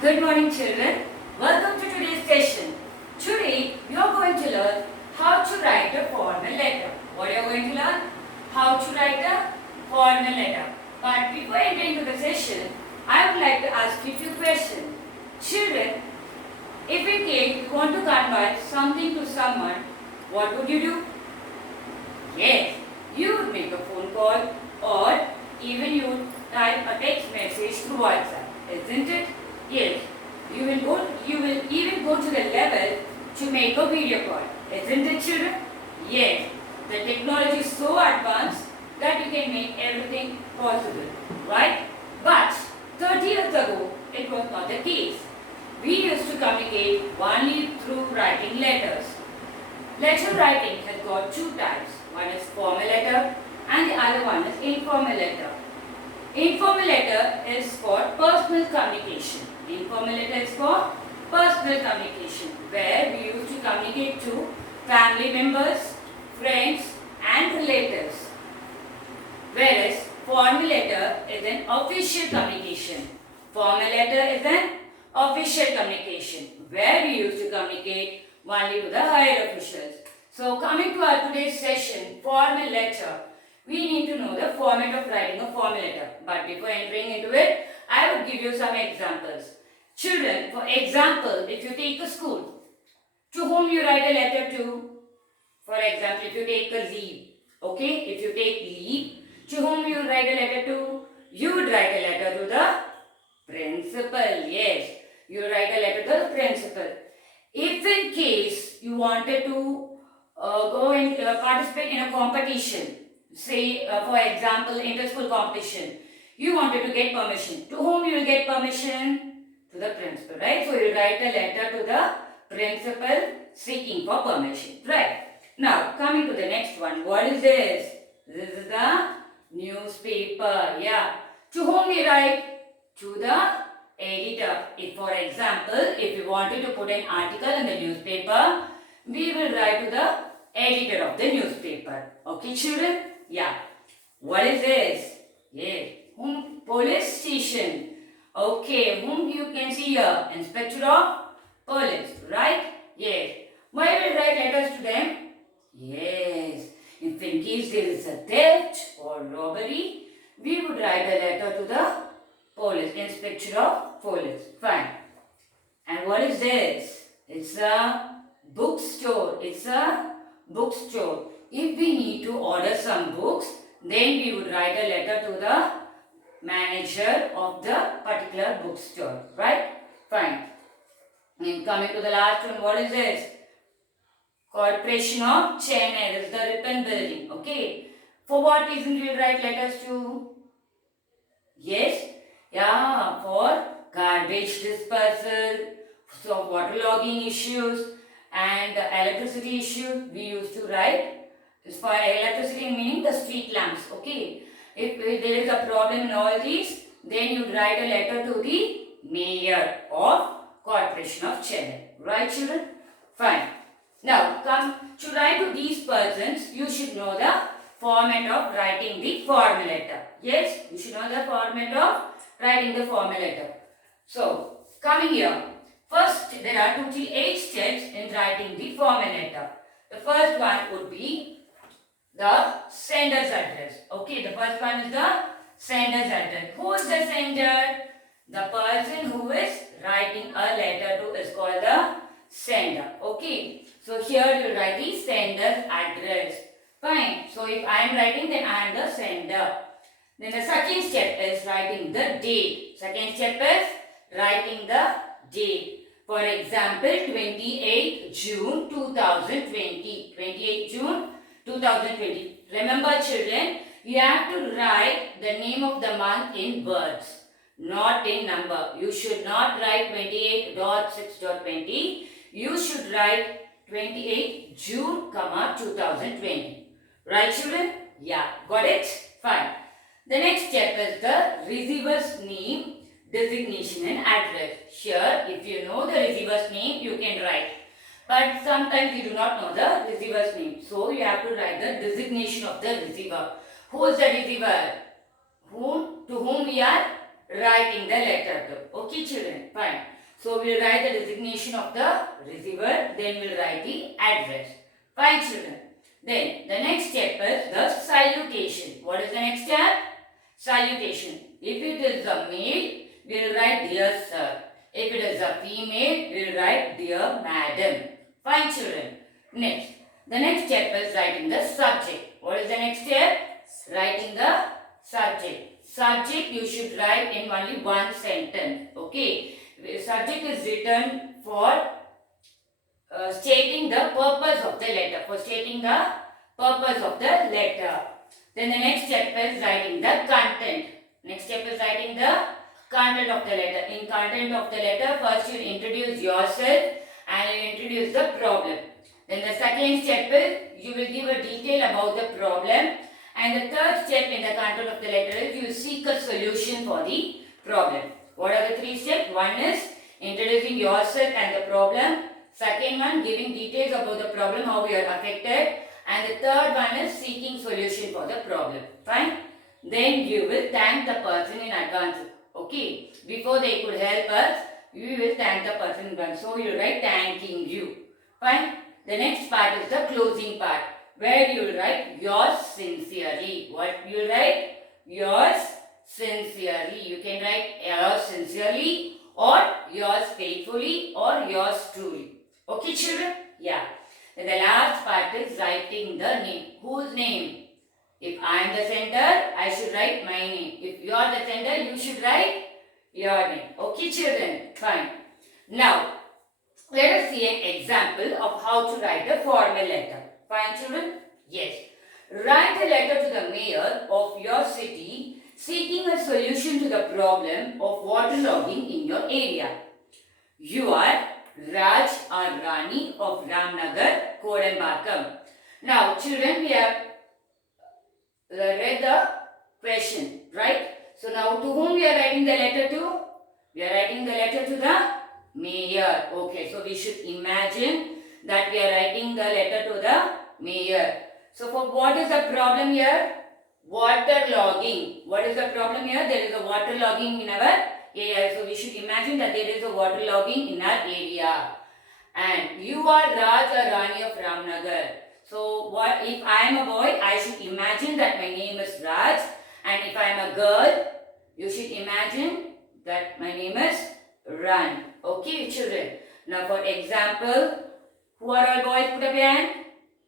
Good morning, children. Welcome to today's session. Today, we are going to learn how to write a formal letter. What are you going to learn? How to write a formal letter. But before entering into the session, I would like to ask you a few questions. Children, if in case you want to convey something to someone, what would you do? Yes, you would make a phone call or even you would type a text message through WhatsApp, isn't it? Yes, you will even go to the level to make a video call, isn't it, children? Yes, the technology is so advanced that you can make everything possible, right? But 30 years ago, it was not the case. We used to communicate only through writing letters. Letter writing has got two types. One is formal letter and the other one is informal letter. Informal letter is for personal communication. Informal letter is for personal communication, where we used to communicate to family members, friends and relatives. Whereas formal letter is an official communication. Formal letter is an official communication, where we used to communicate only to the higher officials. So coming to our today's session, formal letter. We need to know the format of writing a formal letter. But before entering into it, I would give you some examples. Children, for example, if you take a school, to whom you write a letter to, for example, if you take a leave, okay, if you take leave, to whom you write a letter to, you would write a letter to the principal, yes, you write a letter to the principal. If in case you wanted to go and participate in a competition, say for example inter-school competition, you wanted to get permission. To whom you will get permission? To the principal, right? So you write a letter to the principal seeking for permission, right? Now coming to the next one, what is this? This is the newspaper, yeah. To whom we write? To the editor. If for example, if you wanted to put an article in the newspaper, we will write to the editor of the newspaper. Okay, children? Yeah. What is this? Yes. Whom? Police station. Okay. Whom you can see here? Inspector of police. Right? Yes. Why will write letters to them? Yes. If in case there is a theft or robbery, we would write a letter to the police. Inspector of police. Fine. And what is this? It's a bookstore. It's a bookstore. If we need to order some books, then we would write a letter to the manager of the particular bookstore. Right? Fine. And coming to the last one, what is this? Corporation of Chennai. This is the Ripon building. Okay. For what reason we write letters to? Yes. Yeah. For garbage dispersal, so waterlogging issues and electricity issues, we used to write. For electricity meaning the street lamps, okay. If there is a problem in all these, then you write a letter to the mayor of Corporation of Chennai. Right, children? Fine. Now, come to write to these persons, you should know the format of writing the formal letter. Yes, you should know the format of writing the formal letter. So, coming here, first there are 2 to 8 steps in writing the formal letter. The first one would be the sender's address. Okay, the first one is the sender's address. Who is the sender? The person who is writing a letter to is called the sender. Okay, so here you write the sender's address. Fine. So if I am writing, then I am the sender. Then the second step is writing the date. Second step is writing the date. For example, 28 June 2020. 28 June 2020. Remember children, you have to write the name of the month in words, not in number. You should not write 28.6.20. You should write 28 June, 2020. Right children? Yeah, got it? Fine. The next step is the receiver's name, designation and address. Here, if you know the receiver's name, you can write. But sometimes you do not know the receiver's name. So, you have to write the designation of the receiver. Who is the receiver? To whom we are writing the letter to. Okay children? children. Fine. So we'll write the designation of the receiver, then we'll write the address. Fine, children. Then the next step is the salutation. What is the next step? Salutation. If it is a male, we'll write dear sir. If it is a female, we'll write dear madam. Fine, children. Next. The next step is writing the subject. What is the next step? Writing the subject. Subject you should write in only one sentence. Okay. The subject is written for stating the purpose of the letter. For stating the purpose of the letter. Then the next step is writing the content. Next step is writing the content of the letter. In content of the letter, first you introduce yourself and you introduce the problem. Then the second step is you will give a detail about the problem. And the third step in the content of the letter is you seek a solution for the problem. What are the three steps? One is introducing yourself and the problem. Second one, giving details about the problem, how you are affected. And the third one is seeking solution for the problem. Fine? Then you will thank the person in advance. Okay? Before they could help us, you will thank the person in advance. So you write thanking you. Fine? The next part is the closing part, where you will write yours sincerely. What you will write? Yours sincerely. You can write yours sincerely or yours faithfully or yours truly. Okay, children? Yeah. And the last part is writing the name. Whose name? If I am the sender, I should write my name. If you are the sender, you should write your name. Okay, children? Fine. Now, let us see an example of how to write a formal letter. Fine, children? Yes. Write a letter to the mayor of your city seeking a solution to the problem of waterlogging in your area. You are Raj or Rani of Ramnagar, Kodambakam. Now, children, we have read the question, right? So, now to whom we are writing the letter to? We are writing the letter to the mayor. Okay, so we should imagine that we are writing the letter to the mayor. So, for what is the problem here? Waterlogging. What is the problem here? There is a waterlogging in our area. So we should imagine that there is a waterlogging in our area. And you are Raj or Rani of Ramnagar. So what if I am a boy, I should imagine that my name is Raj. And if I am a girl, you should imagine that my name is Rani. Okay, children. Now for example, who are all boys? Put up your hand.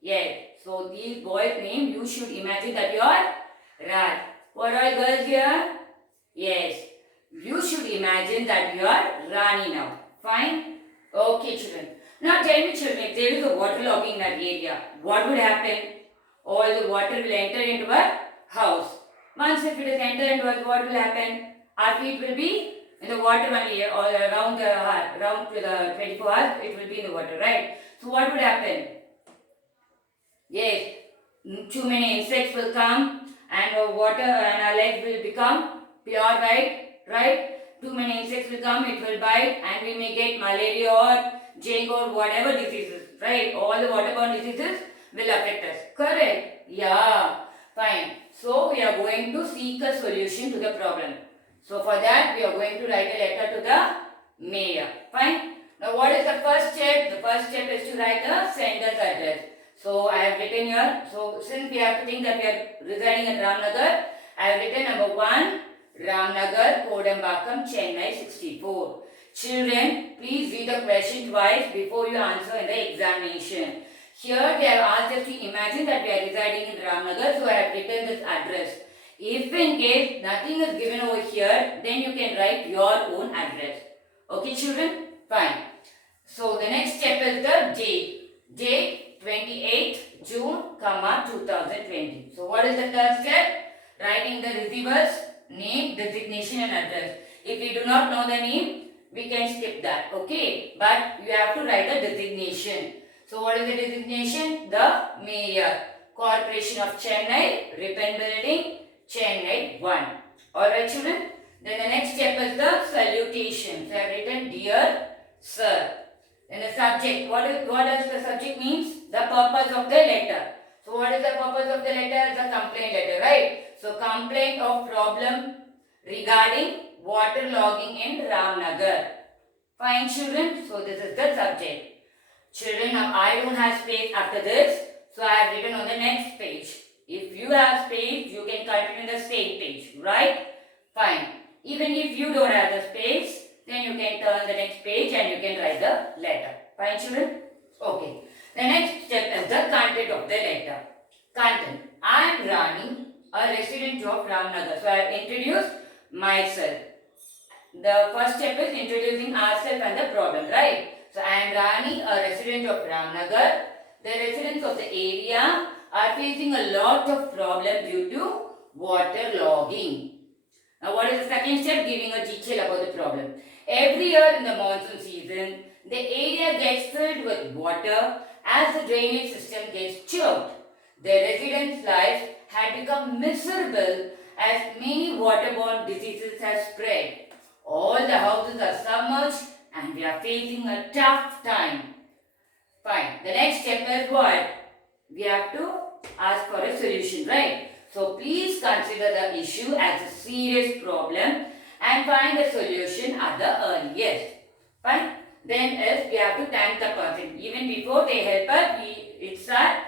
Yes. So these boys' name, you should imagine that you are Raj. Who are all girls here? Yes. You should imagine that you are Rani now. Fine? Okay, children. Now tell me, children, if there is a waterlogging in our area, what would happen? All the water will enter into our house. Once if it is entered into us, what will happen? Our feet will be in the water only, all around to the 24 hours, it will be in the water, right? So what would happen? Yes, too many insects will come and water and our legs will become pure, right? Too many insects will come, it will bite and we may get malaria or dengue or whatever diseases, right? All the waterborne diseases will affect us. Correct? Yeah. Fine. So we are going to seek a solution to the problem. So for that we are going to write a letter to the mayor. Fine. Now what is the first step? The first step is to write the sender's address. So I have written here. So since we have to think that we are residing at Ramnagar, I have written number 1, Ramnagar, Kodambakam, Chennai 64. Children, please read the question twice before you answer in the examination. Here they have asked us to imagine that we are residing in Ramnagar, so I have written this address. If in case nothing is given over here, then you can write your own address. Okay, children? Fine. So the next step is the date. Date 28 June, 2020. So what is the third step? Writing the receiver's name, designation and address. If we do not know the name, we can skip that. Okay. But you have to write the designation. So what is the designation? The Mayor. Corporation of Chennai, Ripon Building, Chennai 1. Alright, children. Then the next step is the salutation. So I have written Dear Sir. Then the subject. What does the subject means? The purpose of the letter. So what is the purpose of the letter? The complaint letter, right? So complaint of problem regarding water logging in Ramnagar. Fine children, so this is the subject. Children, now I don't have space after this, so I have written on the next page. If you have space, you can continue the same page, right? Fine. Even if you don't have the space, then you can turn the next page and you can write the letter. Fine children? Okay. The next step is the content of the letter. Content. I am Rani, a resident of Ramnagar. So I have introduced myself. The first step is introducing ourselves and the problem, right? So I am Rani, a resident of Ramnagar. The residents of the area are facing a lot of problems due to water logging. Now what is the second step? Giving a detail about the problem. Every year in the monsoon season, the area gets filled with water as the drainage system gets choked. The residents' lives had become miserable as many waterborne diseases have spread. All the houses are submerged and we are facing a tough time. Fine. The next step is what? We have to ask for a solution, right? So please consider the issue as a serious problem and find the solution at the earliest. Fine. Then is we have to thank the person. Even before they help us, it's a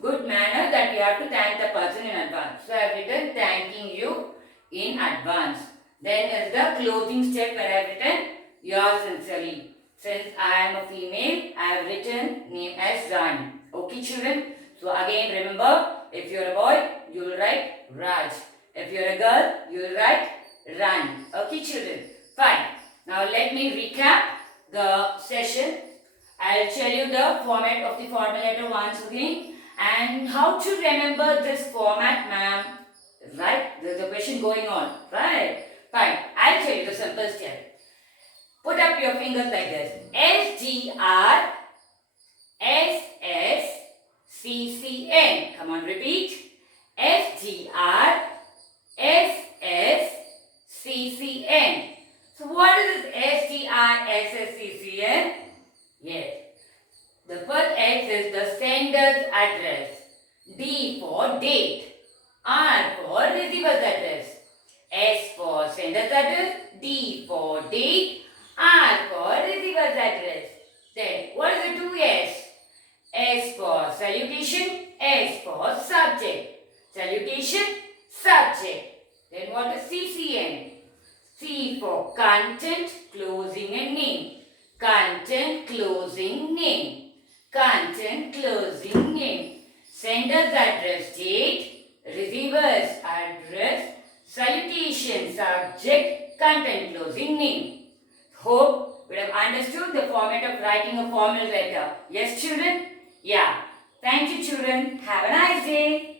good manner that we have to thank the person in advance. So I have written thanking you in advance. Then is the closing step where I have written yours sincerely. Since I am a female, I have written name as Rani. Okay children? So again remember, if you are a boy, you will write Raj. If you are a girl, you will write Rani. Okay children? Fine. Now let me recap the session. I will tell you the format of the formal letter once again and how to remember this format, ma'am. Right? There is a question going on. Right? Fine. I will tell you the simple step. Put up your fingers like this. SDR SSCCN. Come on, repeat. SDR SSCCN. So what is this SDR SSCCN? Yes. The first S is the sender's address. D for date. R for receiver's address. S for sender's address. D for date. R for receiver's address. Then what is the two S? S for salutation. S for subject. Salutation, subject. Then what is CCN? C for content, closing and name. Content, closing, name. Content, closing, name. Sender's address, date. Receiver's address, salutation, subject, content, closing, name. Hope you have understood the format of writing a formal letter. Yes, children? Yeah. Thank you, children. Have a nice day.